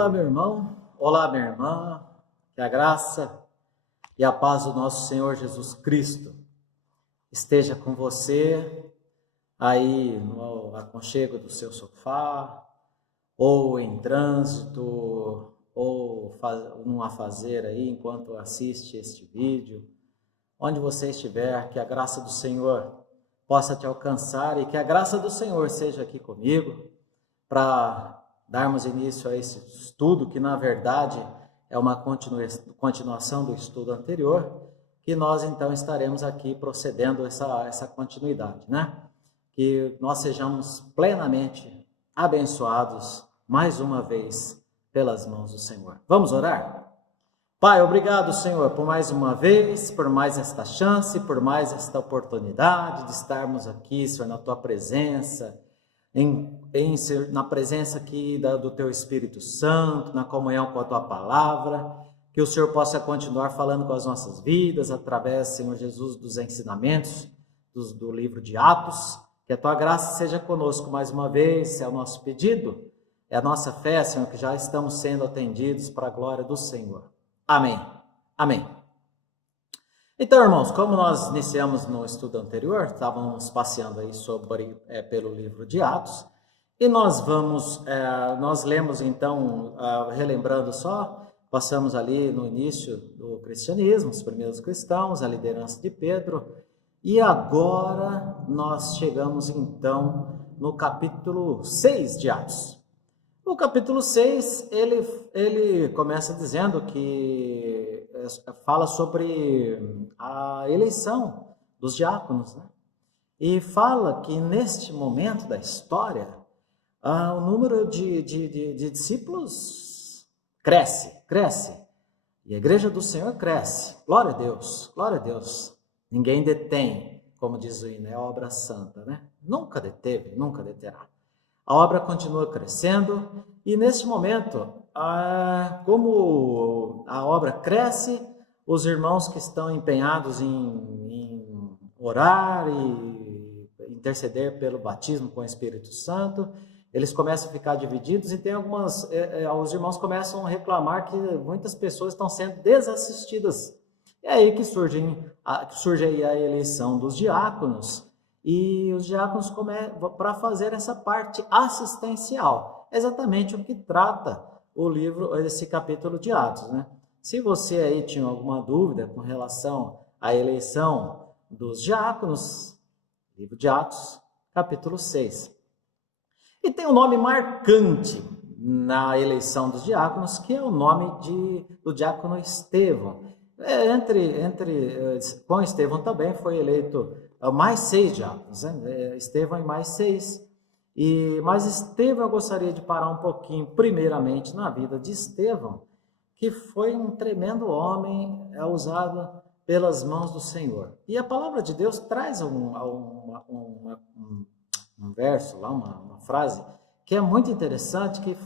Olá, meu irmão. Olá, minha irmã. Que a graça e a paz do nosso Senhor Jesus Cristo esteja com você aí no aconchego do seu sofá, ou em trânsito, ou num afazer aí enquanto assiste este vídeo. Onde você estiver, que a graça do Senhor possa te alcançar e que a graça do Senhor seja aqui comigo para darmos início a esse estudo, que na verdade é uma continuação do estudo anterior, que nós então estaremos aqui procedendo essa continuidade, né? Que nós sejamos plenamente abençoados mais uma vez pelas mãos do Senhor. Vamos orar? Pai, obrigado, Senhor, por mais uma vez, por mais esta chance, por mais esta oportunidade de estarmos aqui, Senhor, na Tua presença, na presença aqui do Teu Espírito Santo, na comunhão com a Tua Palavra, que o Senhor possa continuar falando com as nossas vidas, através, Senhor Jesus, dos ensinamentos do livro de Atos, que a Tua graça seja conosco mais uma vez, é o nosso pedido, é a nossa fé, Senhor, que já estamos sendo atendidos para a glória do Senhor. Amém. Amém. Então, irmãos, como nós iniciamos no estudo anterior, estávamos passeando aí pelo livro de Atos, e nós lemos então, relembrando só, passamos ali no início do cristianismo, os primeiros cristãos, a liderança de Pedro, e agora nós chegamos então no capítulo 6 de Atos. O capítulo 6, ele começa dizendo que fala sobre a eleição dos diáconos, né? E fala que neste momento da história, o número de discípulos cresce. E a igreja do Senhor cresce. Glória a Deus, glória a Deus. Ninguém detém, como diz o hino, é obra santa, né? Nunca deteve, nunca deterá. A obra continua crescendo e, neste momento, como a obra cresce, os irmãos que estão empenhados em orar e interceder pelo batismo com o Espírito Santo, eles começam a ficar divididos e tem os irmãos começam a reclamar que muitas pessoas estão sendo desassistidas. É aí que surge aí a eleição dos diáconos, e os diáconos para fazer essa parte assistencial. Exatamente o que trata o livro, esse capítulo de Atos, né? Se você aí tinha alguma dúvida com relação à eleição dos diáconos, livro de Atos, capítulo 6. E tem um nome marcante na eleição dos diáconos, que é o nome do diácono Estevão. Com Estevão também foi eleito mais 6 diáconos, né? Estevão e mais 6. Mas Estevão, eu gostaria de parar um pouquinho, primeiramente, na vida de Estevão, que foi um tremendo homem usado pelas mãos do Senhor. E a palavra de Deus traz um verso, lá, uma frase, que é muito interessante, que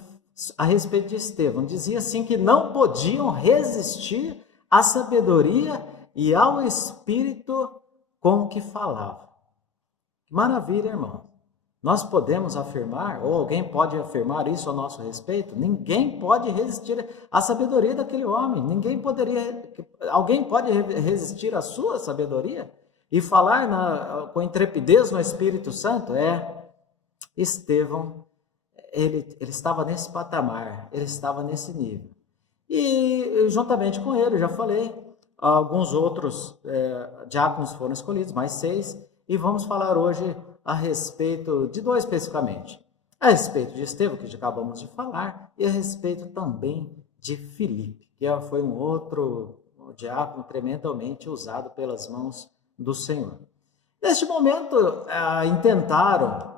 a respeito de Estevão. Dizia assim que não podiam resistir à sabedoria e ao Espírito com que falava. Maravilha, irmão. Nós podemos afirmar, ou alguém pode afirmar isso a nosso respeito? Ninguém pode resistir à sabedoria daquele homem. Alguém pode resistir à sua sabedoria? E falar com intrepidez no Espírito Santo? Estevão, ele estava nesse patamar, ele estava nesse nível. E juntamente com ele, já falei, alguns outros diáconos foram escolhidos, mais 6, e vamos falar hoje a respeito de 2 especificamente. A respeito de Estevão, que já acabamos de falar, e a respeito também de Filipe, que foi um outro diácono tremendamente usado pelas mãos do Senhor. Neste momento, intentaram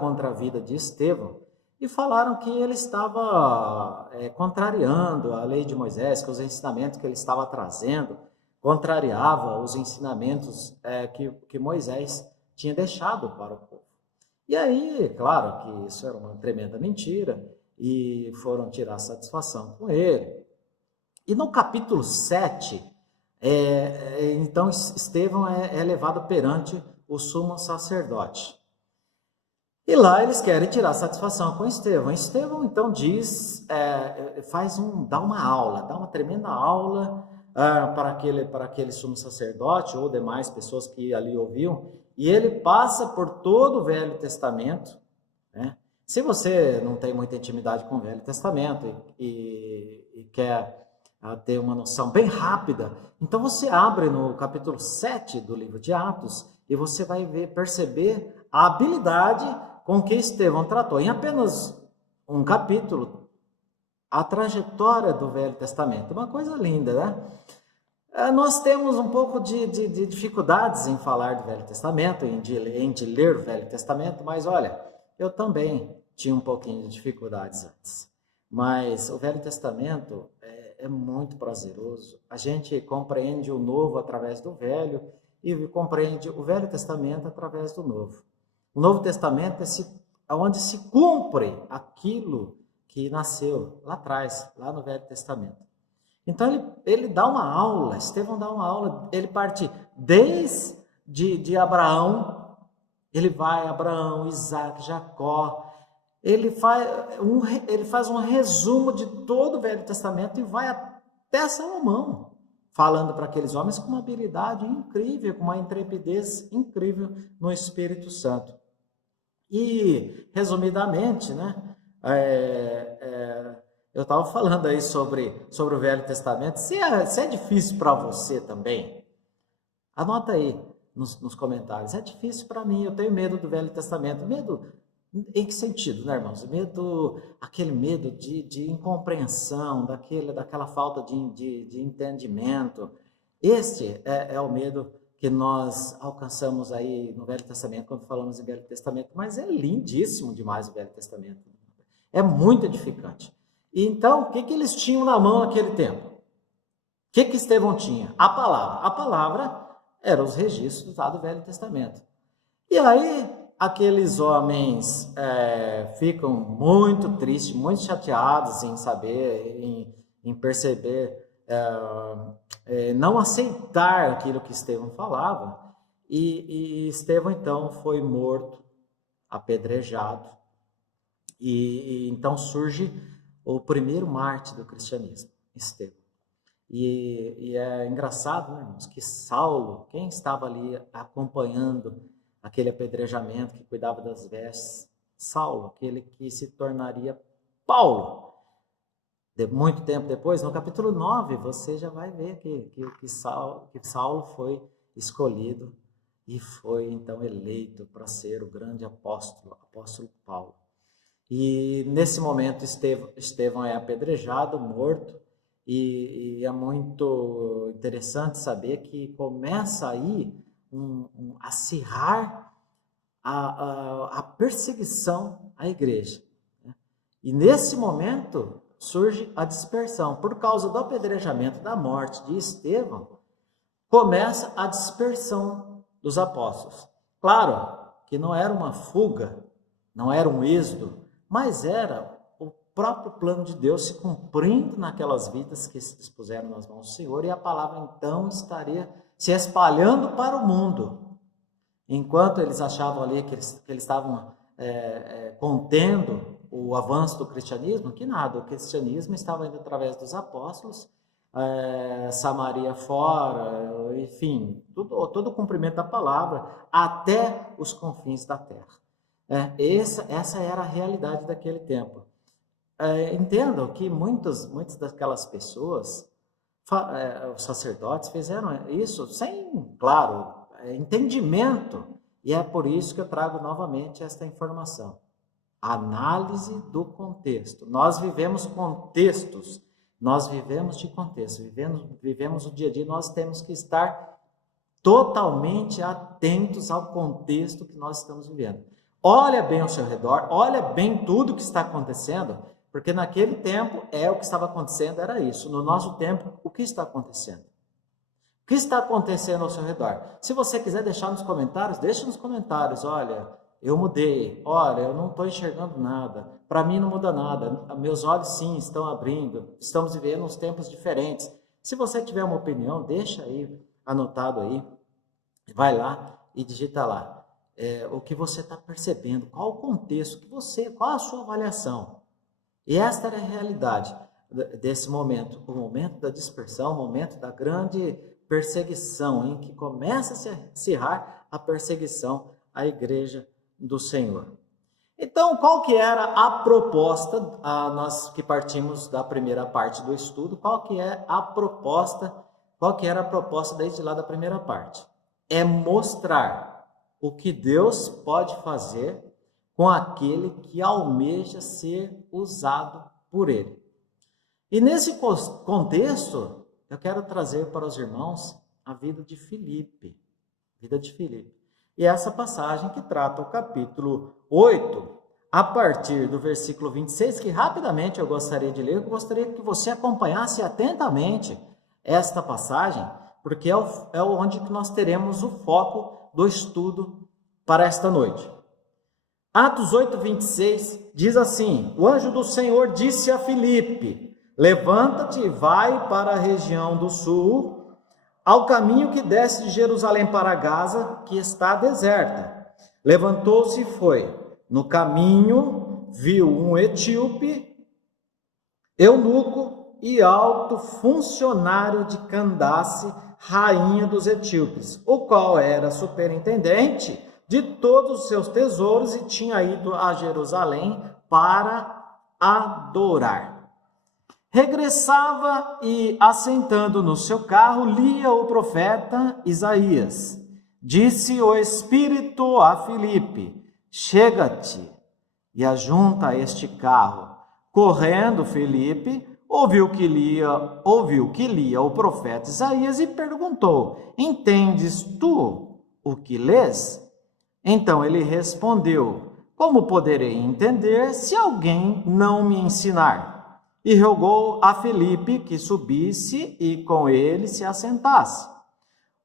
contra a vida de Estevão, e falaram que ele estava contrariando a lei de Moisés, que os ensinamentos que ele estava trazendo contrariava os ensinamentos que Moisés tinha deixado para o povo. E aí, claro que isso era uma tremenda mentira, e foram tirar satisfação com ele. E no capítulo 7, então Estevão é levado perante o sumo sacerdote. E lá eles querem tirar satisfação com Estevão. Estevão então diz, dá uma aula, dá uma tremenda aula para aquele sumo sacerdote ou demais pessoas que ali ouviam, e ele passa por todo o Velho Testamento, né? Se você não tem muita intimidade com o Velho Testamento e quer ter uma noção bem rápida, então você abre no capítulo 7 do livro de Atos e você vai perceber a habilidade com que Estevão tratou, em apenas um capítulo, a trajetória do Velho Testamento. Uma coisa linda, né? Nós temos um pouco de dificuldades em falar do Velho Testamento, em de ler o Velho Testamento, mas olha, eu também tinha um pouquinho de dificuldades antes. Mas o Velho Testamento é muito prazeroso. A gente compreende o Novo através do Velho e compreende o Velho Testamento através do Novo. O Novo Testamento é onde se cumpre aquilo que nasceu lá atrás, lá no Velho Testamento. Então ele dá uma aula, Estevão dá uma aula, ele parte desde Abraão, ele vai Abraão, Isaac, Jacó, ele faz um resumo de todo o Velho Testamento e vai até Salomão, falando para aqueles homens com uma habilidade incrível, com uma intrepidez incrível no Espírito Santo. E, resumidamente, né, eu estava falando aí sobre o Velho Testamento. Se é difícil para você também, anota aí nos comentários. É difícil para mim, eu tenho medo do Velho Testamento. Medo em que sentido, né, irmãos? Aquele medo de incompreensão, daquela falta de entendimento. Este é o medo que nós alcançamos aí no Velho Testamento, quando falamos em Velho Testamento. Mas é lindíssimo demais o Velho Testamento. É muito edificante. E então, o que eles tinham na mão naquele tempo? O que Estevão tinha? A palavra. A palavra eram os registros do Velho Testamento. E aí, aqueles homens ficam muito tristes, muito chateados em saber, em perceber, não aceitar aquilo que Estevão falava. E Estevão, então, foi morto, apedrejado. E então surge o primeiro mártir do cristianismo, Estevão. E é engraçado, né, irmãos, que Saulo, quem estava ali acompanhando aquele apedrejamento, que cuidava das vestes, Saulo, aquele que se tornaria Paulo. Muito tempo depois, no capítulo 9, você já vai ver que Saulo foi escolhido e foi então eleito para ser o grande apóstolo Paulo. E nesse momento Estevão é apedrejado, morto, e é muito interessante saber que começa aí a acirrar a perseguição à igreja. E nesse momento surge a dispersão. Por causa do apedrejamento, da morte de Estevão, começa a dispersão dos apóstolos. Claro que não era uma fuga, não era um êxodo, mas era o próprio plano de Deus se cumprindo naquelas vidas que se dispuseram nas mãos do Senhor, e a palavra então estaria se espalhando para o mundo. Enquanto eles achavam ali que eles estavam contendo o avanço do cristianismo, que nada, o cristianismo estava indo através dos apóstolos, Samaria fora, enfim, todo o cumprimento da palavra, até os confins da terra. Essa era a realidade daquele tempo. Entendam que muitas daquelas pessoas, os sacerdotes, fizeram isso sem, claro, entendimento. E é por isso que eu trago novamente esta informação. Análise do contexto. Nós vivemos contextos, nós vivemos de contexto, vivemos o dia a dia, nós temos que estar totalmente atentos ao contexto que nós estamos vivendo. Olha bem ao seu redor, olha bem tudo que está acontecendo, porque naquele tempo o que estava acontecendo era isso. No nosso tempo, o que está acontecendo? O que está acontecendo ao seu redor? Se você quiser deixar nos comentários, deixe nos comentários. Olha, eu mudei. Olha, eu não estou enxergando nada. Para mim não muda nada. Meus olhos sim estão abrindo. Estamos vivendo uns tempos diferentes. Se você tiver uma opinião, deixa aí anotado aí. Vai lá e digita lá. o que você está percebendo, qual o contexto, qual a sua avaliação. E esta era a realidade desse momento, o momento da dispersão, o momento da grande perseguição, em que começa a se acirrar a perseguição à igreja do Senhor. Então, qual que era a proposta, nós que partimos da primeira parte do estudo, qual que era a proposta desde lá da primeira parte? É mostrar o que Deus pode fazer com aquele que almeja ser usado por Ele. E nesse contexto, eu quero trazer para os irmãos a vida de Filipe. E essa passagem que trata o capítulo 8, a partir do versículo 26, que rapidamente eu gostaria de ler, eu gostaria que você acompanhasse atentamente esta passagem, porque é onde que nós teremos o foco do estudo para esta noite. Atos 8, 26 diz assim: o anjo do Senhor disse a Filipe: levanta-te e vai para a região do sul, ao caminho que desce de Jerusalém para Gaza, que está deserta. Levantou-se e foi. No caminho, viu um etíope, eunuco e alto funcionário de Candace, rainha dos etíopes, o qual era superintendente de todos os seus tesouros e tinha ido a Jerusalém para adorar. Regressava e, assentando no seu carro, lia o profeta Isaías. Disse o Espírito a Filipe: chega-te e ajunta a este carro. Correndo, Filipe ouviu que lia o profeta Isaías e perguntou: entendes tu o que lês? Então ele respondeu: como poderei entender se alguém não me ensinar? E rogou a Filipe que subisse e com ele se assentasse.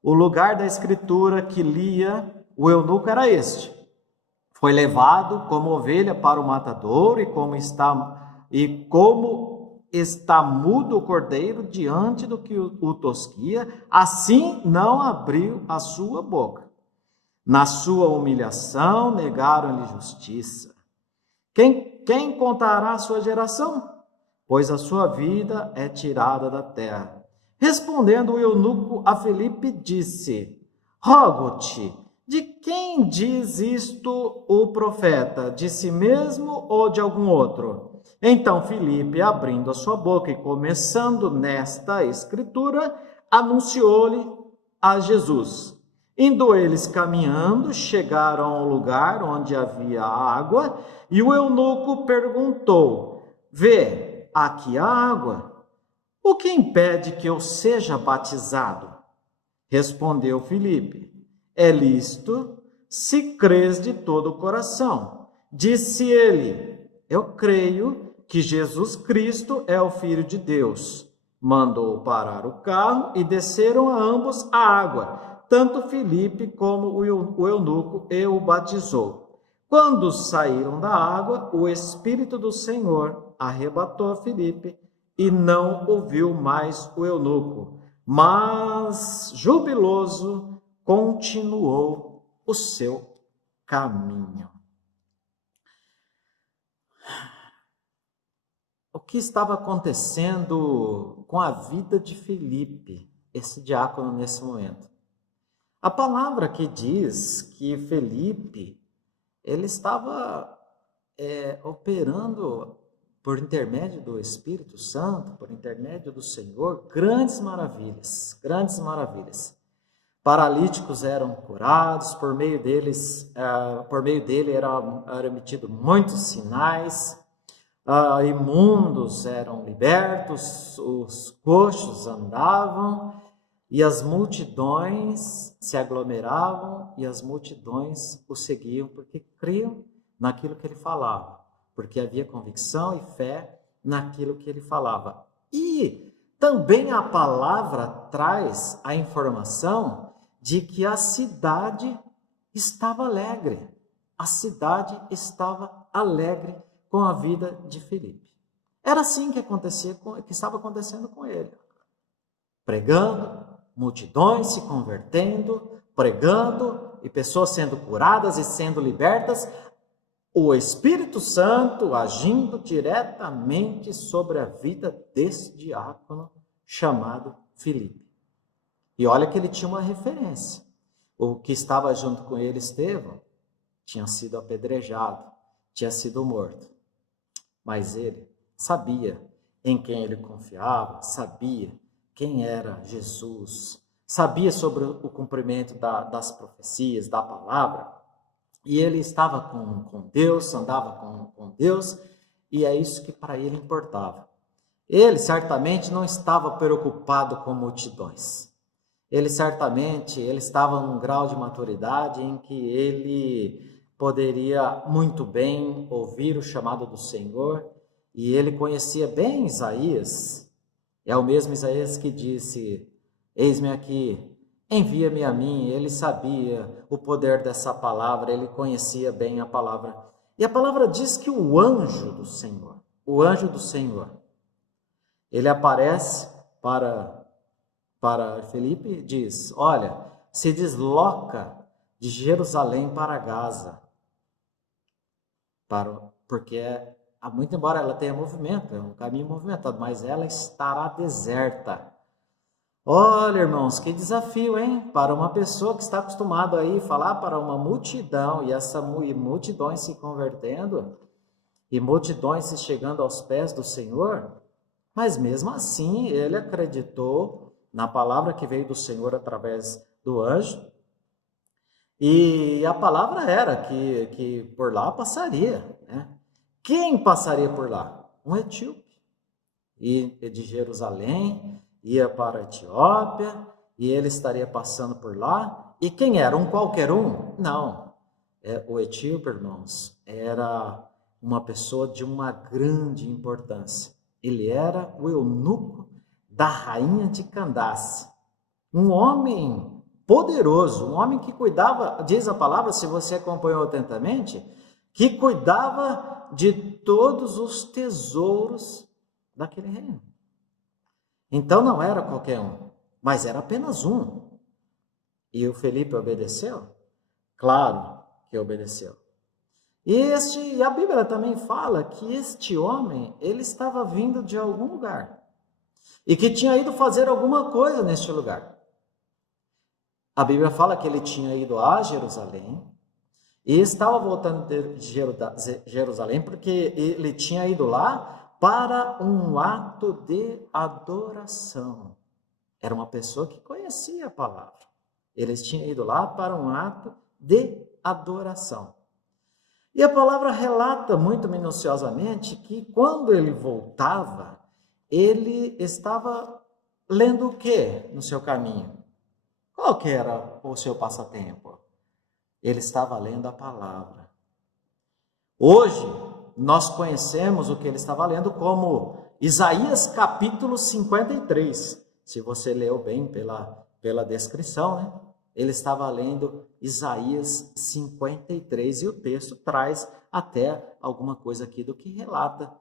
O lugar da escritura que lia o eunuco era este: foi levado como ovelha para o matadouro, e como está mudo o cordeiro diante do que o tosquia, assim não abriu a sua boca. Na sua humilhação negaram-lhe justiça. Quem contará a sua geração? Pois a sua vida é tirada da terra. Respondendo o eunuco a Filipe, disse: rogo-te, de quem diz isto o profeta? De si mesmo ou de algum outro? Então Filipe, abrindo a sua boca e começando nesta escritura, anunciou-lhe a Jesus. Indo eles caminhando, chegaram ao lugar onde havia água, e o eunuco perguntou: vê, aqui há água. O que impede que eu seja batizado? Respondeu Filipe: é lícito, se crês de todo o coração. Disse ele: eu creio que Jesus Cristo é o Filho de Deus. Mandou parar o carro e desceram a ambos a água, tanto Filipe como o eunuco, e o batizou. Quando saíram da água, o Espírito do Senhor arrebatou a Filipe e não ouviu mais o eunuco, mas, jubiloso, continuou o seu caminho. O que estava acontecendo com a vida de Filipe, esse diácono, nesse momento? A palavra que diz que Filipe, ele estava operando por intermédio do Espírito Santo, por intermédio do Senhor, grandes maravilhas, grandes maravilhas. Paralíticos eram curados, por meio dele eram emitidos muitos sinais, imundos eram libertos, os coxos andavam, e as multidões se aglomeravam, e as multidões o seguiam, porque criam naquilo que ele falava, porque havia convicção e fé naquilo que ele falava. E também a palavra traz a informação de que a cidade estava alegre. A cidade estava alegre com a vida de Filipe. Era assim que estava acontecendo com ele. Pregando, multidões se convertendo, pregando, e pessoas sendo curadas e sendo libertas, o Espírito Santo agindo diretamente sobre a vida desse diácono chamado Filipe. E olha que ele tinha uma referência. O que estava junto com ele, Estevão, tinha sido apedrejado, tinha sido morto. Mas ele sabia em quem ele confiava, sabia quem era Jesus, sabia sobre o cumprimento das profecias, da palavra, e ele estava com Deus, andava com Deus, e é isso que para ele importava. Ele certamente não estava preocupado com multidões. Ele estava num grau de maturidade em que ele poderia muito bem ouvir o chamado do Senhor, e ele conhecia bem Isaías. É o mesmo Isaías que disse: eis-me aqui, envia-me a mim. Ele sabia o poder dessa palavra, ele conhecia bem a palavra. E a palavra diz que o anjo do Senhor, ele aparece para Filipe e diz: olha, se desloca de Jerusalém para Gaza, porque muito embora ela tenha movimento, é um caminho movimentado, mas ela estará deserta. Olha, irmãos, que desafio, hein? Para uma pessoa que está acostumada a falar para uma multidão, e essa multidões se convertendo, e multidões se chegando aos pés do Senhor, mas mesmo assim ele acreditou na palavra que veio do Senhor através do anjo, e a palavra era que por lá passaria, né? Quem passaria por lá? Um etíope. E de Jerusalém ia para a Etiópia, e ele estaria passando por lá. E quem era? Um qualquer um? Não. O etíope, irmãos, era uma pessoa de uma grande importância. Ele era o eunuco da rainha de Candace. Um homem poderoso, um homem que cuidava, diz a palavra, se você acompanhou atentamente, que cuidava de todos os tesouros daquele reino. Então não era qualquer um, mas era apenas um. E o Felipe obedeceu? Claro que obedeceu. E a Bíblia também fala que este homem, ele estava vindo de algum lugar e que tinha ido fazer alguma coisa neste lugar. A Bíblia fala que ele tinha ido a Jerusalém e estava voltando de Jerusalém porque ele tinha ido lá para um ato de adoração. Era uma pessoa que conhecia a palavra. Ele tinha ido lá para um ato de adoração. E a palavra relata muito minuciosamente que quando ele voltava, ele estava lendo o que no seu caminho? Qual que era o seu passatempo? Ele estava lendo a palavra. Hoje, nós conhecemos o que ele estava lendo como Isaías capítulo 53. Se você leu bem pela descrição, né? Ele estava lendo Isaías 53 e o texto traz até alguma coisa aqui do que relata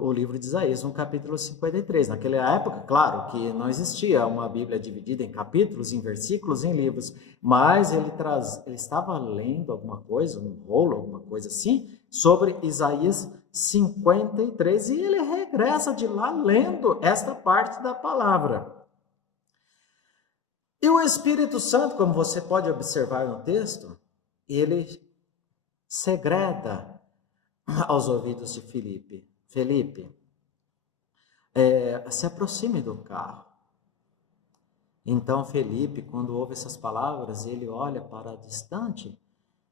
o livro de Isaías, no capítulo 53. Naquela época, claro, que não existia uma Bíblia dividida em capítulos, em versículos, em livros, mas ele estava lendo alguma coisa, um rolo, alguma coisa assim, sobre Isaías 53, e ele regressa de lá lendo esta parte da palavra. E o Espírito Santo, como você pode observar no texto, ele segreda aos ouvidos de Filipe. Felipe, se aproxime do carro. Então Felipe, quando ouve essas palavras, ele olha para distante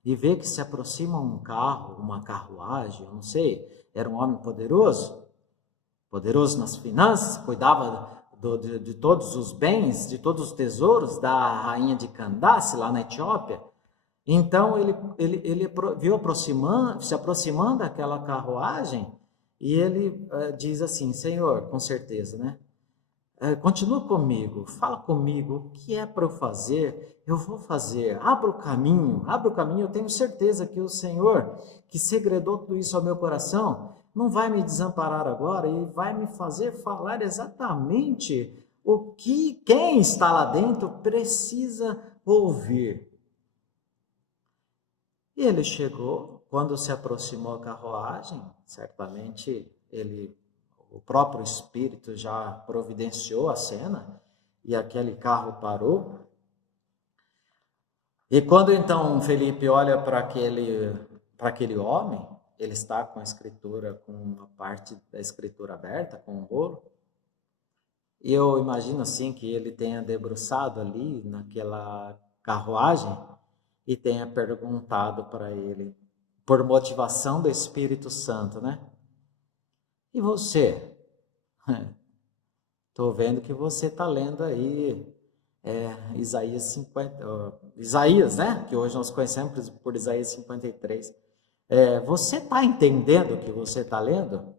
e vê que se aproxima um carro, uma carruagem, eu não sei, era um homem poderoso nas finanças, cuidava de todos os bens, de todos os tesouros da rainha de Candace, lá na Etiópia. Então ele viu se aproximando daquela carruagem, e ele diz assim: Senhor, com certeza, né? Continua comigo, fala comigo, o que é para eu fazer? Eu vou fazer, abra o caminho, eu tenho certeza que o Senhor, que segredou tudo isso ao meu coração, não vai me desamparar agora e vai me fazer falar exatamente o que quem está lá dentro precisa ouvir. E ele chegou, quando se aproximou a carruagem, certamente o próprio Espírito já providenciou a cena, e aquele carro parou. E quando então Felipe olha para aquele homem, ele está com a escritura, com uma parte da escritura aberta, com um rolo, e eu imagino assim que ele tenha debruçado ali naquela carruagem e tenha perguntado para ele, por motivação do Espírito Santo, né? E você? Estou vendo que você está lendo aí Isaías 50, Isaías, né? Que hoje nós conhecemos por Isaías 53. Você está entendendo o que você está lendo?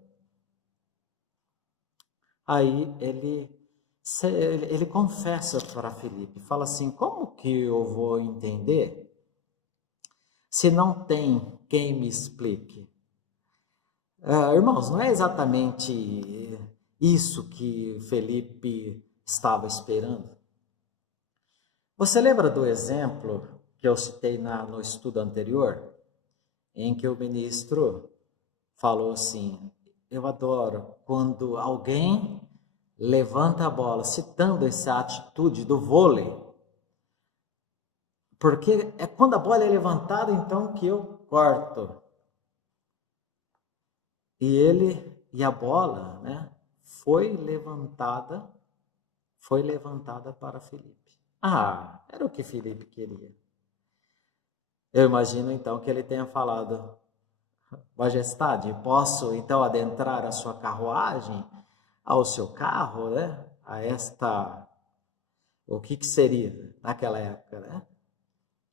Aí ele confessa para Filipe, fala assim, como que eu vou entender se não tem quem me explique? Irmãos, não é exatamente isso que Felipe estava esperando? Você lembra do exemplo que eu citei no estudo anterior, em que o ministro falou assim, eu adoro quando alguém levanta a bola, citando essa atitude do vôlei, porque é quando a bola é levantada então que eu corto. E a bola, né, foi levantada para Filipe. Era o que Filipe queria. Eu imagino então que ele tenha falado, Majestade, posso então adentrar a sua carruagem, ao seu carro, né? O que seria naquela época, né?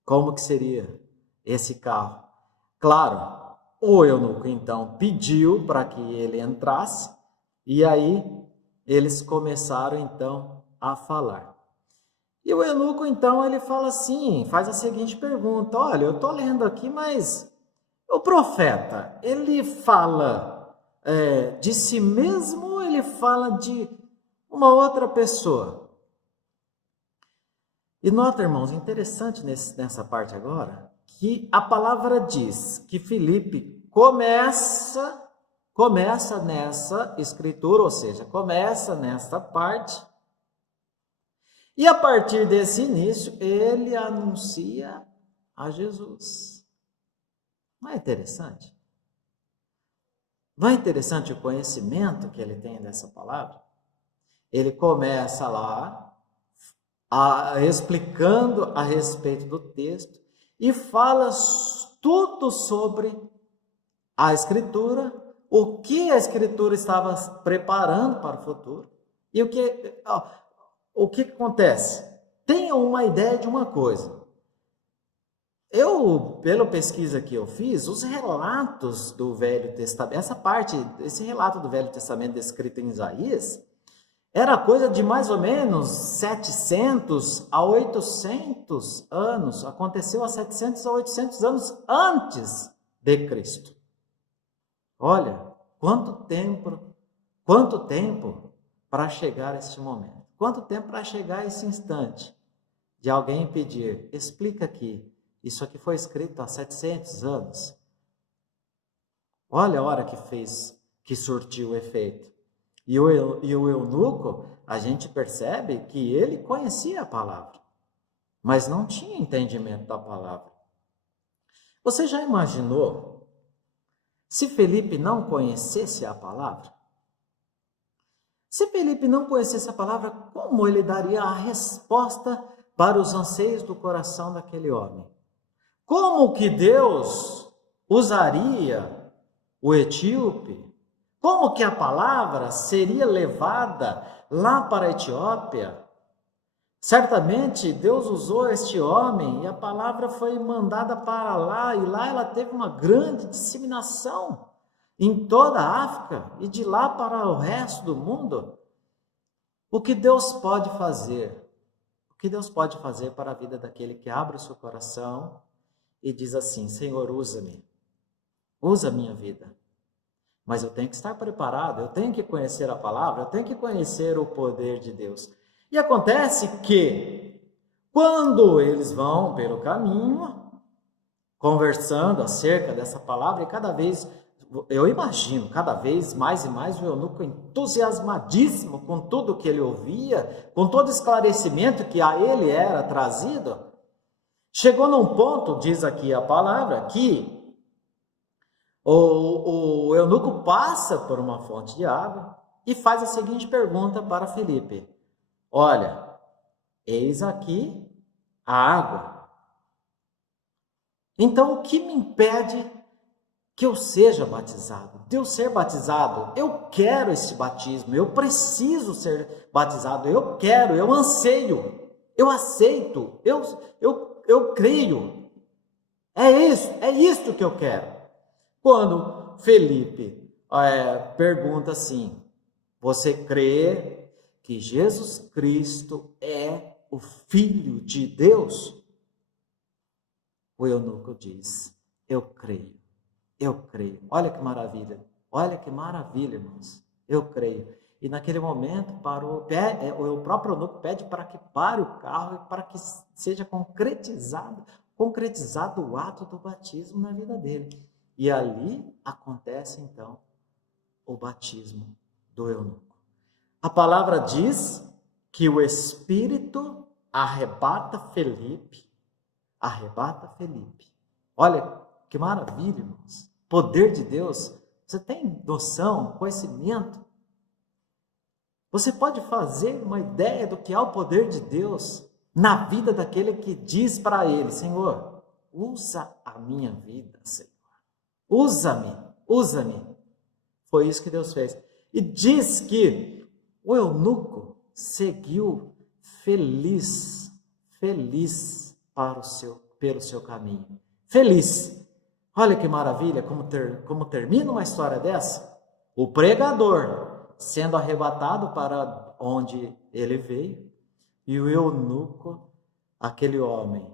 Como que seria esse carro? Claro, o eunuco então pediu para que ele entrasse e aí eles começaram então a falar. E o eunuco então ele fala assim, faz a seguinte pergunta, olha, eu estou lendo aqui, mas o profeta, ele fala de si mesmo ou ele fala de uma outra pessoa? E nota, irmãos, interessante nessa parte agora, que a palavra diz que Filipe começa nessa escritura, ou seja, começa nessa parte, e a partir desse início, ele anuncia a Jesus. Não é interessante? Não é interessante o conhecimento que ele tem dessa palavra? Ele começa lá, explicando a respeito do texto e fala tudo sobre a Escritura, o que a Escritura estava preparando para o futuro e o que acontece. Tenha uma ideia de uma coisa. Pela pesquisa que eu fiz, os relatos do Velho Testamento, esse relato do Velho Testamento descrito em Isaías, era coisa de mais ou menos 700 a 800 anos. Aconteceu há 700 a 800 anos antes de Cristo. Olha, quanto tempo para chegar a este momento. Quanto tempo para chegar a esse instante de alguém pedir, explica aqui, isso aqui foi escrito há 700 anos. Olha a hora que surtiu o efeito. E o eunuco, a gente percebe que ele conhecia a palavra, mas não tinha entendimento da palavra. Você já imaginou se Felipe não conhecesse a palavra? Se Felipe não conhecesse a palavra, como ele daria a resposta para os anseios do coração daquele homem? Como que Deus usaria o etíope? Como que a palavra seria levada lá para a Etiópia? Certamente Deus usou este homem e a palavra foi mandada para lá, e lá ela teve uma grande disseminação em toda a África e de lá para o resto do mundo. O que Deus pode fazer? O que Deus pode fazer para a vida daquele que abre o seu coração e diz assim, Senhor, usa-me, usa a minha vida. Mas eu tenho que estar preparado, eu tenho que conhecer a palavra, eu tenho que conhecer o poder de Deus. E acontece que, quando eles vão pelo caminho, conversando acerca dessa palavra, e cada vez, eu imagino, cada vez mais e mais o eunuco entusiasmadíssimo com tudo que ele ouvia, com todo o esclarecimento que a ele era trazido, chegou num ponto, diz aqui a palavra, que o eunuco passa por uma fonte de água e faz a seguinte pergunta para Filipe: olha, eis aqui a água. Então, o que me impede que eu seja batizado? De eu ser batizado, eu quero esse batismo, eu preciso ser batizado, eu quero, eu anseio, eu aceito, eu creio. É isso que eu quero. Quando Felipe pergunta assim: você crê que Jesus Cristo é o Filho de Deus? O eunuco diz: eu creio, eu creio. Olha que maravilha, irmãos. Eu creio. E naquele momento, o próprio eunuco pede para que pare o carro e para que seja concretizado o ato do batismo na vida dele. E ali acontece, então, o batismo do eunuco. A palavra diz que o Espírito arrebata Felipe. Olha que maravilha, irmãos. Poder de Deus. Você tem noção, conhecimento? Você pode fazer uma ideia do que é o poder de Deus na vida daquele que diz para ele: Senhor, usa a minha vida, Senhor. Usa-me. Foi isso que Deus fez. E diz que o eunuco seguiu feliz pelo seu caminho. Feliz. Olha que maravilha, como termina uma história dessa. O pregador sendo arrebatado para onde ele veio, e o eunuco, aquele homem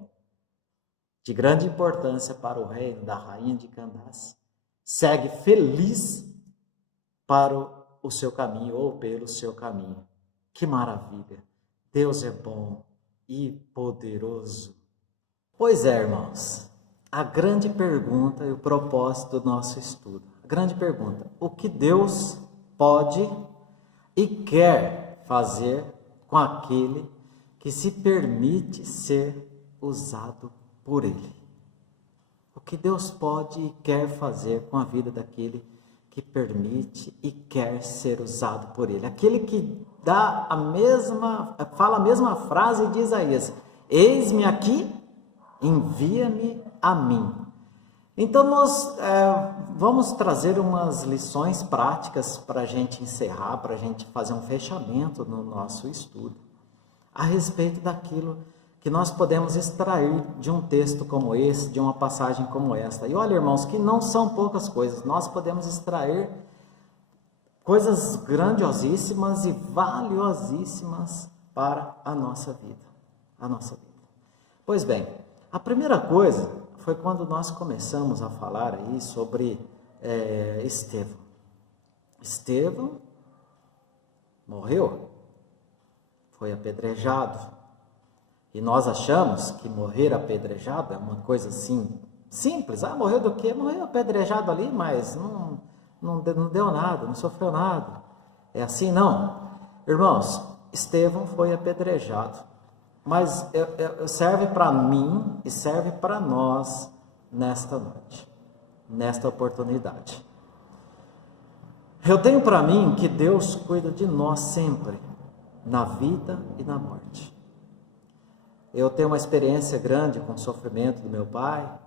de grande importância para o reino da rainha de Candace, segue feliz para o seu caminho, ou pelo seu caminho. Que maravilha! Deus é bom e poderoso. Pois é, irmãos, a grande pergunta e o propósito do nosso estudo. A grande pergunta: o que Deus pode e quer fazer com aquele que se permite ser usado por Ele? O que Deus pode e quer fazer com a vida daquele que permite e quer ser usado por Ele? Aquele que fala a mesma frase de Isaías: eis-me aqui, envia-me a mim. Então nós vamos trazer umas lições práticas para a gente encerrar, para a gente fazer um fechamento no nosso estudo, a respeito daquilo que nós podemos extrair de um texto como esse, de uma passagem como esta. E olha, irmãos, que não são poucas coisas, nós podemos extrair coisas grandiosíssimas e valiosíssimas para a nossa vida. Pois bem, a primeira coisa foi quando nós começamos a falar aí sobre Estevão. Estevão morreu, foi apedrejado. E nós achamos que morrer apedrejado é uma coisa assim, simples. Morreu do quê? Morreu apedrejado ali, mas não deu nada, não sofreu nada. É assim? Não. Irmãos, Estevão foi apedrejado. Mas serve para mim e serve para nós nesta noite, nesta oportunidade. Eu tenho para mim que Deus cuida de nós sempre, na vida e na morte. Eu tenho uma experiência grande com o sofrimento do meu pai,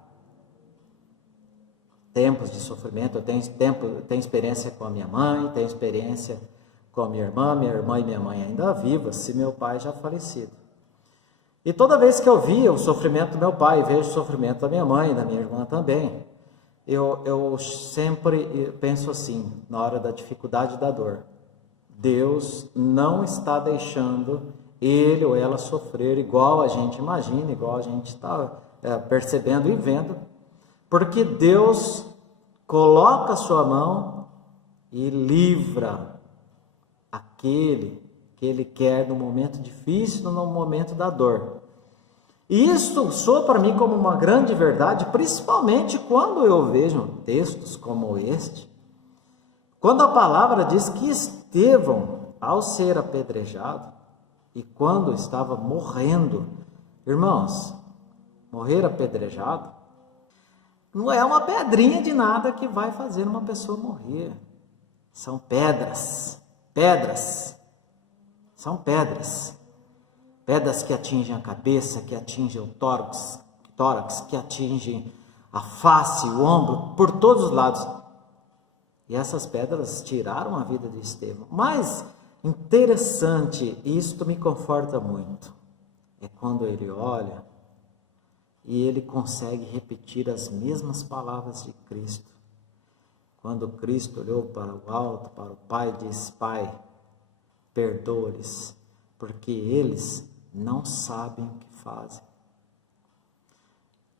tempos de sofrimento. Eu tenho experiência com a minha mãe, tenho experiência com a minha irmã e minha mãe ainda vivas, se meu pai já falecido. E toda vez que eu via o sofrimento do meu pai, vejo o sofrimento da minha mãe e da minha irmã também, eu sempre penso assim, na hora da dificuldade e da dor: Deus não está deixando ele ou ela sofrer igual a gente imagina, igual a gente está percebendo e vendo, porque Deus coloca a sua mão e livra aquele que Ele quer no momento difícil, no momento da dor. E isso soa para mim como uma grande verdade, principalmente quando eu vejo textos como este, quando a palavra diz que Estevão, ao ser apedrejado, e quando estava morrendo, irmãos, morrer apedrejado, não é uma pedrinha de nada que vai fazer uma pessoa morrer. São pedras, são pedras. Pedras que atingem a cabeça, que atingem o tórax, que atingem a face, o ombro, por todos os lados. E essas pedras tiraram a vida de Estevão. Mas interessante, isto me conforta muito, é quando ele olha e ele consegue repetir as mesmas palavras de Cristo. Quando Cristo olhou para o alto, para o Pai, disse: Pai, perdoa-lhes, porque eles não sabem o que fazem.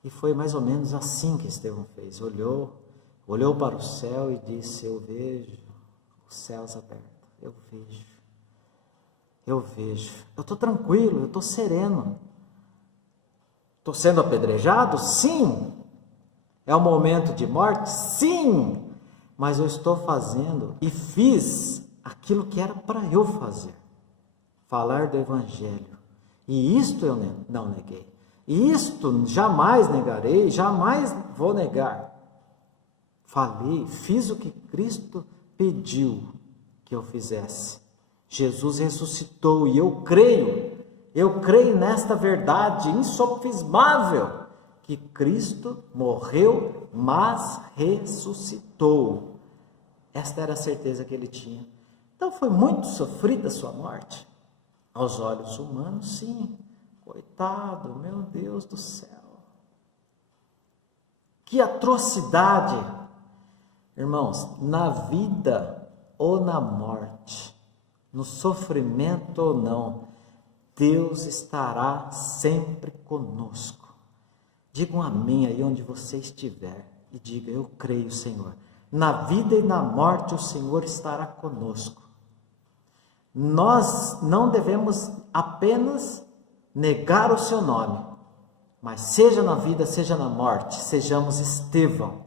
E foi mais ou menos assim que Estevão fez. Olhou para o céu e disse: eu vejo os céus abertos, eu vejo, eu estou tranquilo, eu estou sereno. Estou sendo apedrejado? Sim. É um momento de morte? Sim. Mas eu estou fazendo e fiz aquilo que era para eu fazer. Falar do Evangelho. E isto eu não neguei. E isto jamais negarei, jamais vou negar. Falei, fiz o que Cristo pediu que eu fizesse. Jesus ressuscitou e eu creio nesta verdade insofismável, que Cristo morreu, mas ressuscitou. Esta era a certeza que ele tinha. Então foi muito sofrida a sua morte. Aos olhos humanos, sim. Coitado, meu Deus do céu. Que atrocidade. Irmãos, na vida ou na morte, no sofrimento ou não, Deus estará sempre conosco. Diga um amém aí onde você estiver e diga: eu creio, Senhor. Na vida e na morte o Senhor estará conosco. Nós não devemos apenas negar o seu nome, mas seja na vida, seja na morte, sejamos Estevão,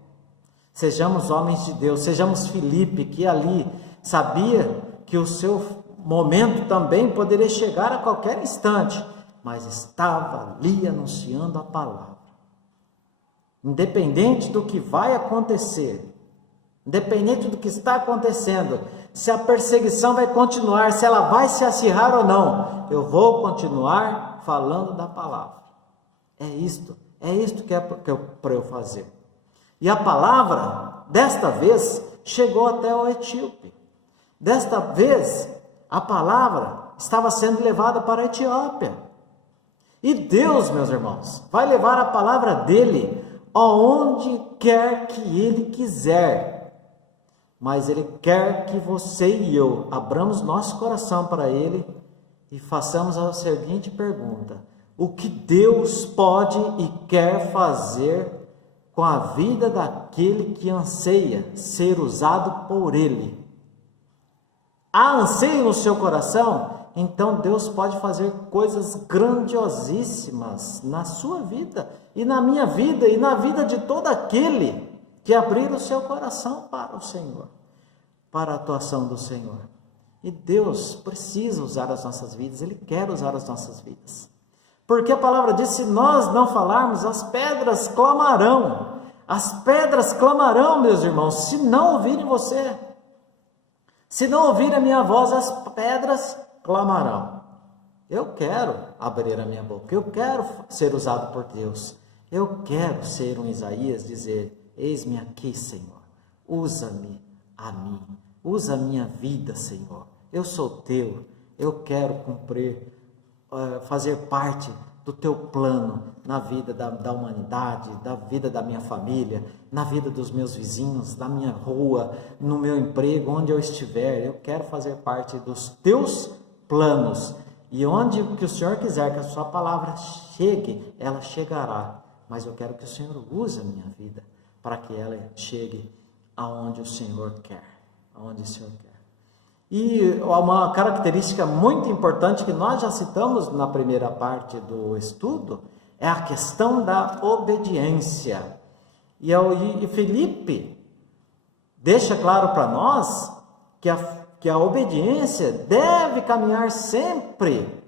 sejamos homens de Deus, sejamos Filipe, que ali sabia que o seu momento também poderia chegar a qualquer instante, mas estava ali anunciando a palavra. Independente do que vai acontecer, independente do que está acontecendo, se a perseguição vai continuar, se ela vai se acirrar ou não, eu vou continuar falando da palavra. É isto que é para eu fazer. E a palavra, desta vez, chegou até o etíope. Desta vez, a palavra estava sendo levada para a Etiópia. E Deus, meus irmãos, vai levar a palavra dele aonde quer que ele quiser. Mas ele quer que você e eu abramos nosso coração para ele e façamos a seguinte pergunta: o que Deus pode e quer fazer com a vida daquele que anseia ser usado por ele? Há anseio no seu coração? Então Deus pode fazer coisas grandiosíssimas na sua vida, e na minha vida, e na vida de todo aquele que abrir o seu coração para o Senhor, para a atuação do Senhor. E Deus precisa usar as nossas vidas, Ele quer usar as nossas vidas. Porque a palavra diz: se nós não falarmos, as pedras clamarão. As pedras clamarão, meus irmãos, se não ouvirem você. Se não ouvirem a minha voz, as pedras clamarão. Eu quero abrir a minha boca, eu quero ser usado por Deus. Eu quero ser um Isaías, dizer: eis-me aqui, Senhor, usa-me a mim, usa a minha vida, Senhor, eu sou teu, eu quero cumprir, fazer parte do teu plano na vida da humanidade, da vida da minha família, na vida dos meus vizinhos, na minha rua, no meu emprego, onde eu estiver. Eu quero fazer parte dos teus planos, e onde que o Senhor quiser que a sua palavra chegue, ela chegará. Mas eu quero que o Senhor use a minha vida para que ela chegue aonde o Senhor quer, aonde o Senhor quer. E uma característica muito importante que nós já citamos na primeira parte do estudo É a questão da obediência. E Felipe deixa claro para nós que a obediência deve caminhar sempre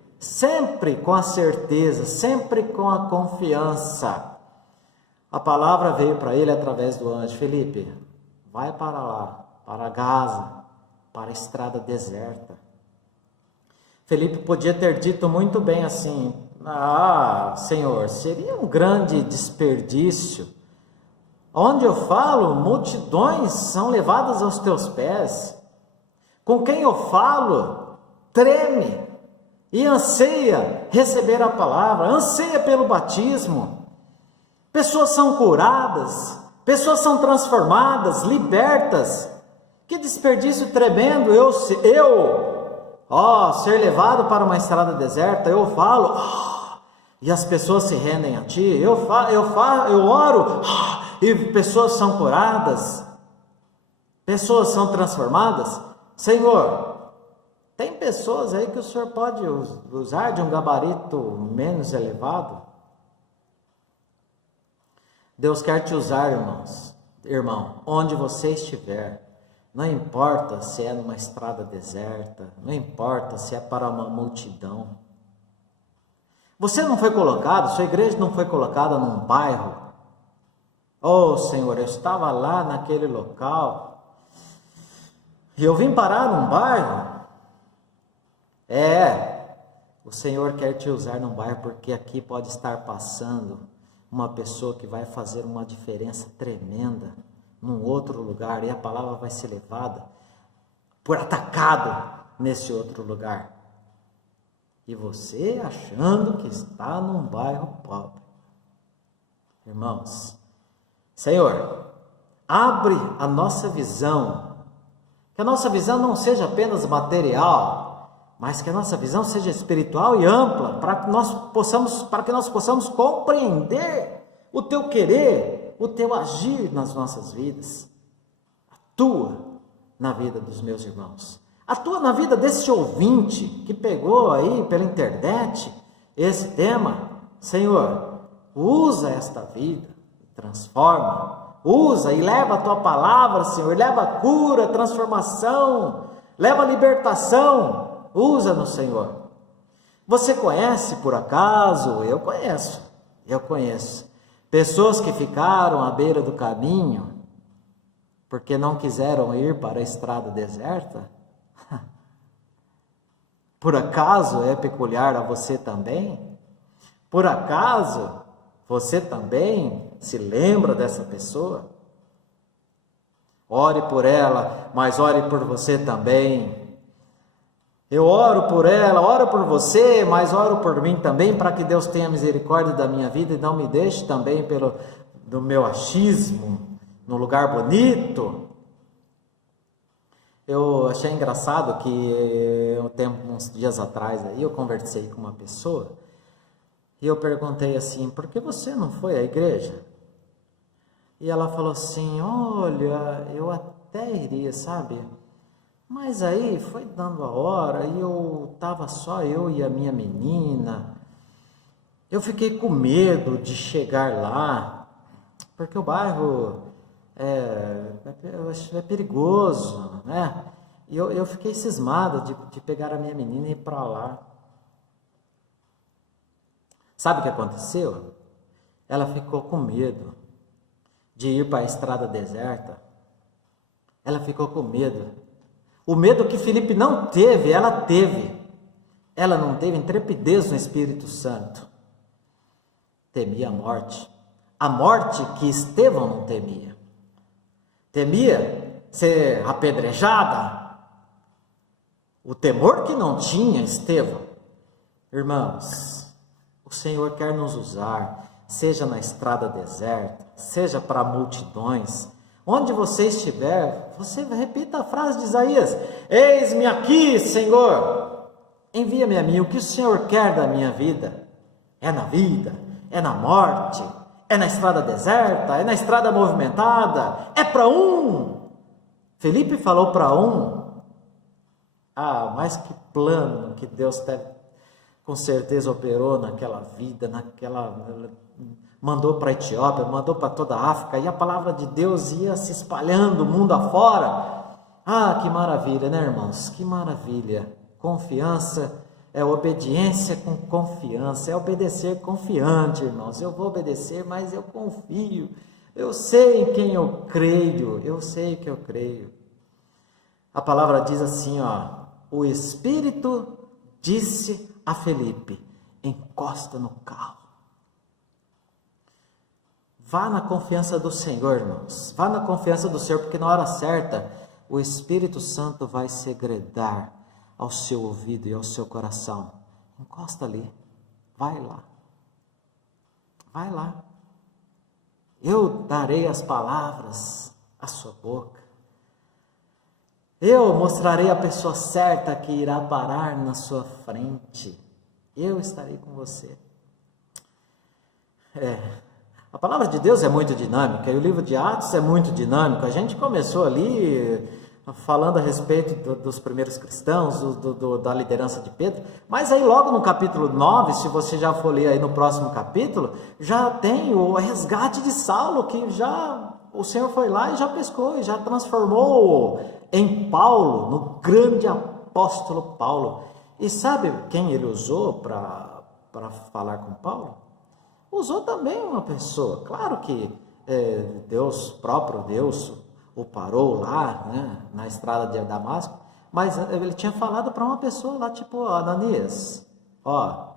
com a certeza, sempre com a confiança. A palavra veio para ele através do anjo: Felipe, vai para lá, para Gaza, para a estrada deserta. Felipe podia ter dito muito bem assim: Senhor, seria um grande desperdício. Onde eu falo, multidões são levadas aos teus pés. Com quem eu falo, treme e anseia receber a palavra, anseia pelo batismo. Pessoas são curadas, pessoas são transformadas, libertas. Que desperdício tremendo ser levado para uma estrada deserta. Eu falo, e as pessoas se rendem a ti. Eu oro, e pessoas são curadas, pessoas são transformadas. Senhor, tem pessoas aí que o Senhor pode usar de um gabarito menos elevado? Deus quer te usar, irmão, onde você estiver. Não importa se é numa estrada deserta, não importa se é para uma multidão. Você não foi colocado, sua igreja não foi colocada num bairro. Senhor, eu estava lá naquele local e eu vim parar num bairro. O Senhor quer te usar num bairro, porque aqui pode estar passando uma pessoa que vai fazer uma diferença tremenda num outro lugar, e a palavra vai ser levada por atacado nesse outro lugar. E você achando que está num bairro pobre. Irmãos, Senhor, abre a nossa visão, que a nossa visão não seja apenas material, mas que a nossa visão seja espiritual e ampla, para que nós possamos compreender o teu querer, o teu agir nas nossas vidas. Atua na vida dos meus irmãos, atua na vida desse ouvinte que pegou aí pela internet esse tema. Senhor, usa esta vida, transforma, usa e leva a tua palavra, Senhor, leva cura, transformação, leva libertação, usa-nos, Senhor. Você conhece por acaso? Eu conheço pessoas que ficaram à beira do caminho porque não quiseram ir para a estrada deserta? Por acaso é peculiar a você também? Por acaso você também se lembra dessa pessoa? Ore por ela, mas ore por você também. Eu oro por ela, oro por você, mas oro por mim também, para que Deus tenha misericórdia da minha vida e não me deixe também do meu achismo, num lugar bonito. Eu achei engraçado que uns dias atrás aí eu conversei com uma pessoa e eu perguntei assim: por que você não foi à igreja? E ela falou assim: olha, eu até iria, sabe? Mas aí foi dando a hora e estava só eu e a minha menina. Eu fiquei com medo de chegar lá, porque o bairro é perigoso, né? E eu fiquei cismado de pegar a minha menina e ir para lá. Sabe o que aconteceu? Ela ficou com medo de ir para a estrada deserta. Ela ficou com medo. O medo que Felipe não teve, ela teve. Ela não teve intrepidez no Espírito Santo. Temia a morte. A morte que Estevão não temia. Temia ser apedrejada. O temor que não tinha Estevão. Irmãos, o Senhor quer nos usar, seja na estrada deserta, seja para multidões. Onde você estiver, você repita a frase de Isaías: eis-me aqui, Senhor, envia-me a mim. O que o Senhor quer da minha vida? É na vida, é na morte, é na estrada deserta, é na estrada movimentada, é para um. Felipe falou para um. Mas que plano que Deus com certeza operou naquela vida, mandou para a Etiópia, mandou para toda a África, e a palavra de Deus ia se espalhando mundo afora. Ah, que maravilha, né, irmãos? Que maravilha. Confiança é obediência com confiança, é obedecer confiante, irmãos. Eu vou obedecer, mas eu confio. Eu sei em quem eu creio, eu sei que eu creio. A palavra diz assim, ó, o Espírito disse a Felipe, encosta no carro. Vá na confiança do Senhor, irmãos. Vá na confiança do Senhor, porque na hora certa, o Espírito Santo vai segredar ao seu ouvido e ao seu coração. Encosta ali, vai lá. Vai lá. Eu darei as palavras à sua boca. Eu mostrarei a pessoa certa que irá parar na sua frente. Eu estarei com você. A palavra de Deus é muito dinâmica e o livro de Atos é muito dinâmico. A gente começou ali falando a respeito dos primeiros cristãos, da liderança de Pedro, mas aí logo no capítulo 9, se você já for ler aí no próximo capítulo, já tem o resgate de Saulo, que já o Senhor foi lá e já pescou, e já transformou em Paulo, no grande apóstolo Paulo. E sabe quem ele usou para falar com Paulo? Usou também uma pessoa. Claro que Deus, próprio Deus, o parou lá, né, na estrada de Damasco, mas ele tinha falado para uma pessoa lá, tipo, Ananias, ó,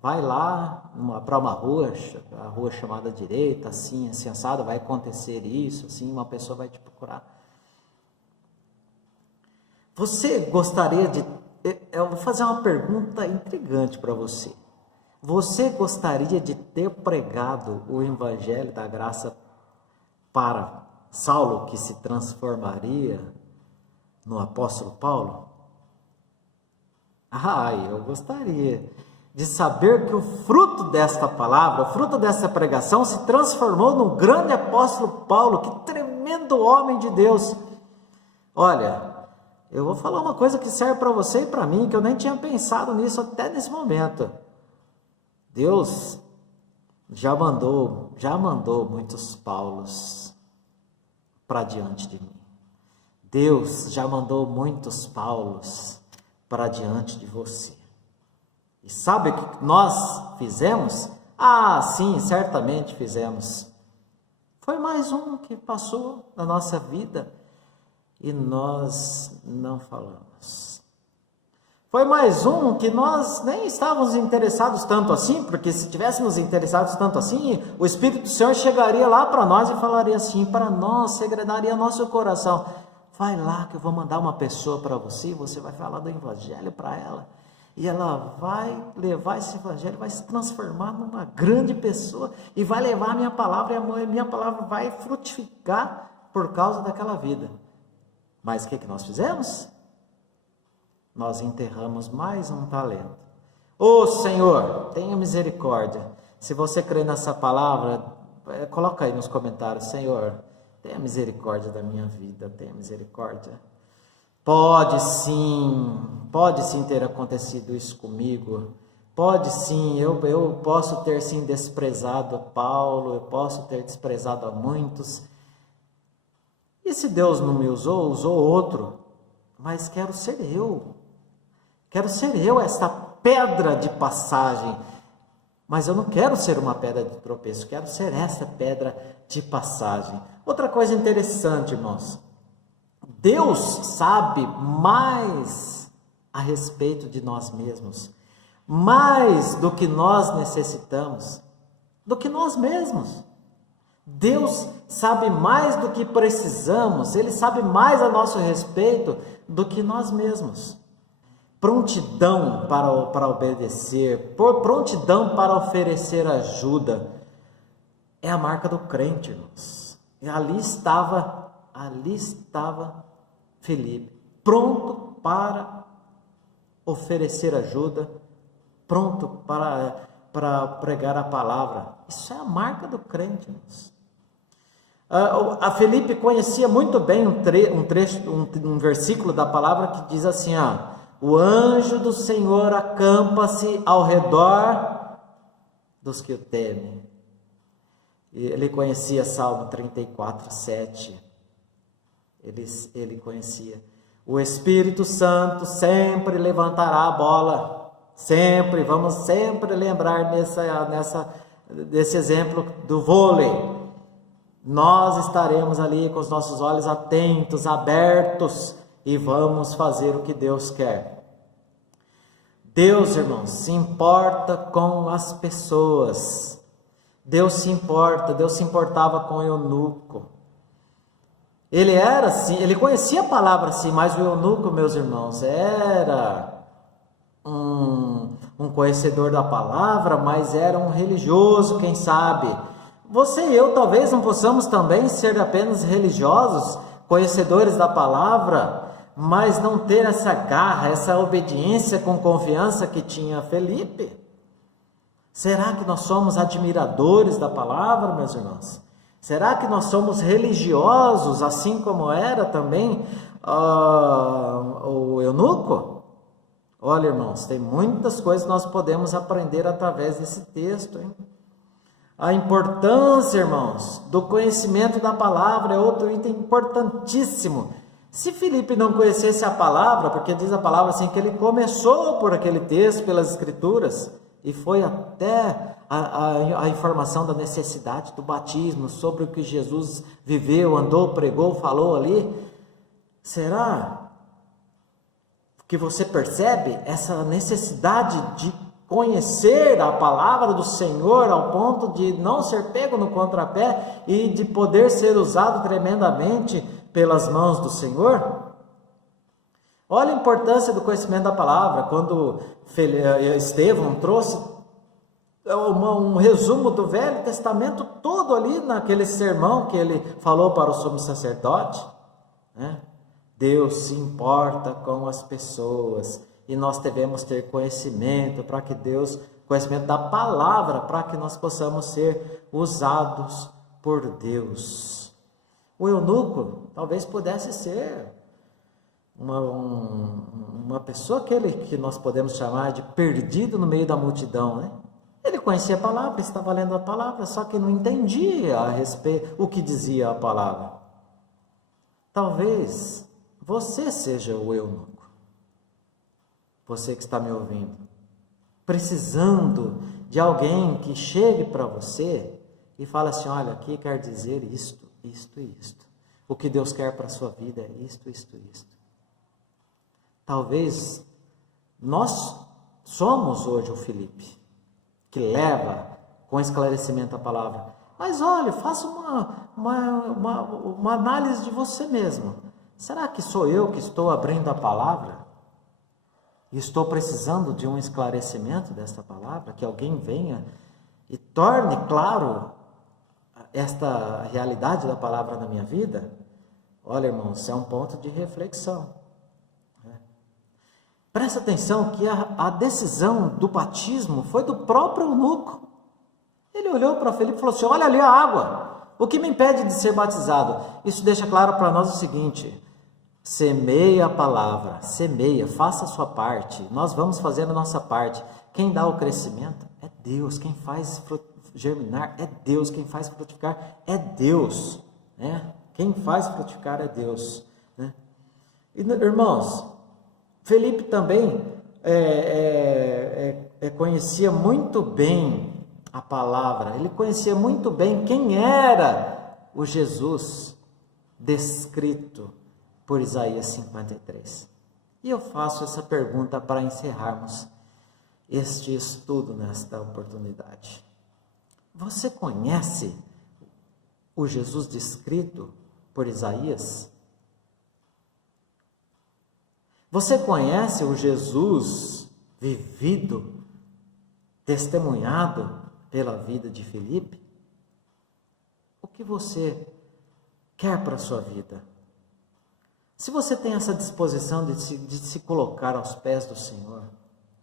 vai lá para uma rua, a rua chamada direita, assim, assim, assado, vai acontecer isso, assim, uma pessoa vai te procurar. Você gostaria de... Eu vou fazer uma pergunta intrigante para você. Você gostaria de ter pregado o Evangelho da Graça para Saulo, que se transformaria no apóstolo Paulo? Eu gostaria de saber que o fruto desta palavra, o fruto dessa pregação se transformou no grande apóstolo Paulo. Que tremendo homem de Deus! Olha, eu vou falar uma coisa que serve para você e para mim, que eu nem tinha pensado nisso até nesse momento. Deus já mandou muitos Paulos para diante de mim. Deus já mandou muitos Paulos para diante de você. E sabe o que nós fizemos? Sim, certamente fizemos. Foi mais um que passou na nossa vida e nós não falamos. Foi mais um que nós nem estávamos interessados tanto assim, porque se tivéssemos interessados tanto assim, o Espírito do Senhor chegaria lá para nós e falaria assim, para nós, segredaria nosso coração. Vai lá que eu vou mandar uma pessoa para você, você vai falar do Evangelho para ela, e ela vai levar esse Evangelho, vai se transformar numa grande pessoa, e vai levar a minha palavra, e a minha palavra vai frutificar por causa daquela vida. Mas o que nós fizemos? Nós enterramos mais um talento. Senhor, tenha misericórdia. Se você crê nessa palavra, coloca aí nos comentários, Senhor, tenha misericórdia da minha vida, tenha misericórdia. Pode sim ter acontecido isso comigo. Pode sim, eu posso ter sim desprezado Paulo, eu posso ter desprezado a muitos. E se Deus não me usou outro. Mas quero ser eu. Quero ser eu essa pedra de passagem. Mas eu não quero ser uma pedra de tropeço. Quero ser essa pedra de passagem. Outra coisa interessante, irmãos. Deus sabe mais a respeito de nós mesmos. Mais do que nós necessitamos. Do que nós mesmos. Deus sabe mais do que precisamos. Ele sabe mais a nosso respeito do que nós mesmos. Prontidão para obedecer, prontidão para oferecer ajuda, é a marca do crente, irmãos. E ali estava Felipe, pronto para oferecer ajuda, pronto para pregar a palavra. Isso é a marca do crente, irmãos. A Felipe conhecia muito bem um versículo da palavra que diz assim, o anjo do Senhor acampa-se ao redor dos que o temem. Ele conhecia Salmo 34, 7. Ele conhecia. O Espírito Santo sempre levantará a bola. Sempre, vamos sempre lembrar desse exemplo do vôlei. Nós estaremos ali com os nossos olhos atentos, abertos, e vamos fazer o que Deus quer. Deus, irmãos, se importa com as pessoas. Deus se importava com o eunuco. Ele era assim, ele conhecia a palavra assim, mas o eunuco, meus irmãos, era um conhecedor da palavra, mas era um religioso, quem sabe. Você e eu talvez não possamos também ser apenas religiosos, conhecedores da palavra, mas não ter essa garra, essa obediência com confiança que tinha Felipe. Será que nós somos admiradores da palavra, meus irmãos? Será que nós somos religiosos, assim como era também o eunuco? Olha, irmãos, tem muitas coisas que nós podemos aprender através desse texto, hein? A importância, irmãos, do conhecimento da palavra é outro item importantíssimo. Se Felipe não conhecesse a palavra, porque diz a palavra assim, que ele começou por aquele texto, pelas escrituras, e foi até a informação da necessidade do batismo, sobre o que Jesus viveu, andou, pregou, falou ali. Será que você percebe essa necessidade de conhecer a palavra do Senhor ao ponto de não ser pego no contrapé e de poder ser usado tremendamente pelas mãos do Senhor? Olha a importância do conhecimento da palavra. Quando Estevão trouxe um resumo do Velho Testamento todo ali naquele sermão que ele falou para o sumo sacerdote, né? Deus se importa com as pessoas e nós devemos ter conhecimento conhecimento da palavra, para que nós possamos ser usados por Deus. O eunuco talvez pudesse ser uma pessoa que nós podemos chamar de perdido no meio da multidão, né? Ele conhecia a palavra, estava lendo a palavra, só que não entendia a respeito o que dizia a palavra. Talvez você seja o eunuco. Você que está me ouvindo, precisando de alguém que chegue para você e fale assim: olha, aqui quer dizer isto, isto e isto. O que Deus quer para a sua vida é isto, isto e isto. Talvez nós somos hoje o Felipe, que leva com esclarecimento a palavra. Mas olha, faça uma análise de você mesmo. Será que sou eu que estou abrindo a palavra? E estou precisando de um esclarecimento desta palavra, que alguém venha e torne claro esta realidade da palavra na minha vida? Olha, irmãos, isso é um ponto de reflexão. Presta atenção que a decisão do batismo foi do próprio eunuco. Ele olhou para Felipe e falou assim: olha ali a água, o que me impede de ser batizado? Isso deixa claro para nós o seguinte: semeia a palavra, semeia, faça a sua parte, nós vamos fazer a nossa parte. Quem dá o crescimento é Deus, quem faz germinar é Deus, quem faz frutificar é Deus, né? Quem faz frutificar é Deus, né? E, irmãos, Felipe também conhecia muito bem a palavra, ele conhecia muito bem quem era o Jesus descrito por Isaías 53. E eu faço essa pergunta para encerrarmos este estudo nesta oportunidade. Você conhece o Jesus descrito por Isaías? Você conhece o Jesus vivido, testemunhado pela vida de Felipe? O que você quer para a sua vida? Se você tem essa disposição de se colocar aos pés do Senhor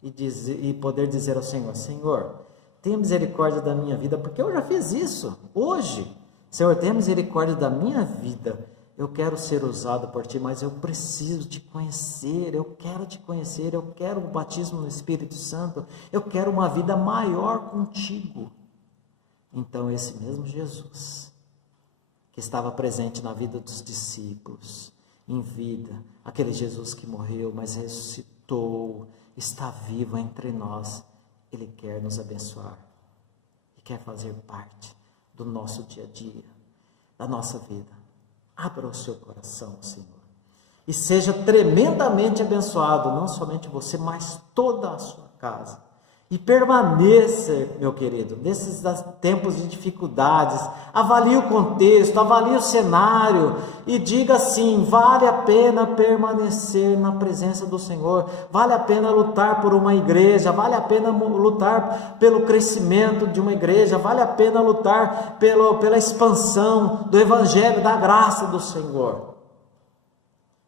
e poder dizer ao Senhor: Senhor, tenha misericórdia da minha vida, porque eu já fiz isso hoje. Senhor, tenha misericórdia da minha vida. eu quero ser usado por ti, mas eu preciso te conhecer, eu quero te conhecer, eu quero o batismo no Espírito Santo, eu quero uma vida maior contigo. Então esse mesmo Jesus, que estava presente na vida dos discípulos, em vida, aquele Jesus que morreu, mas ressuscitou, está vivo entre nós, ele quer nos abençoar, e quer fazer parte do nosso dia a dia, da nossa vida. Abra o seu coração, Senhor, e seja tremendamente abençoado, não somente você, mas toda a sua casa. E permaneça, meu querido, nesses tempos de dificuldades, avalie o contexto, avalie o cenário e diga assim: vale a pena permanecer na presença do Senhor, vale a pena lutar por uma igreja, vale a pena lutar pelo crescimento de uma igreja, vale a pena lutar pela expansão do Evangelho, da graça do Senhor.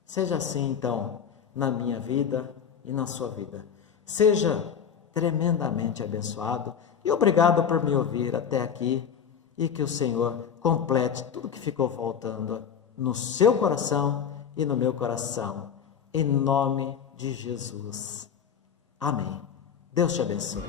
Seja assim então, na minha vida e na sua vida. Seja tremendamente abençoado e obrigado por me ouvir até aqui, e que o Senhor complete tudo que ficou faltando no seu coração e no meu coração, em nome de Jesus. Amém. Deus te abençoe.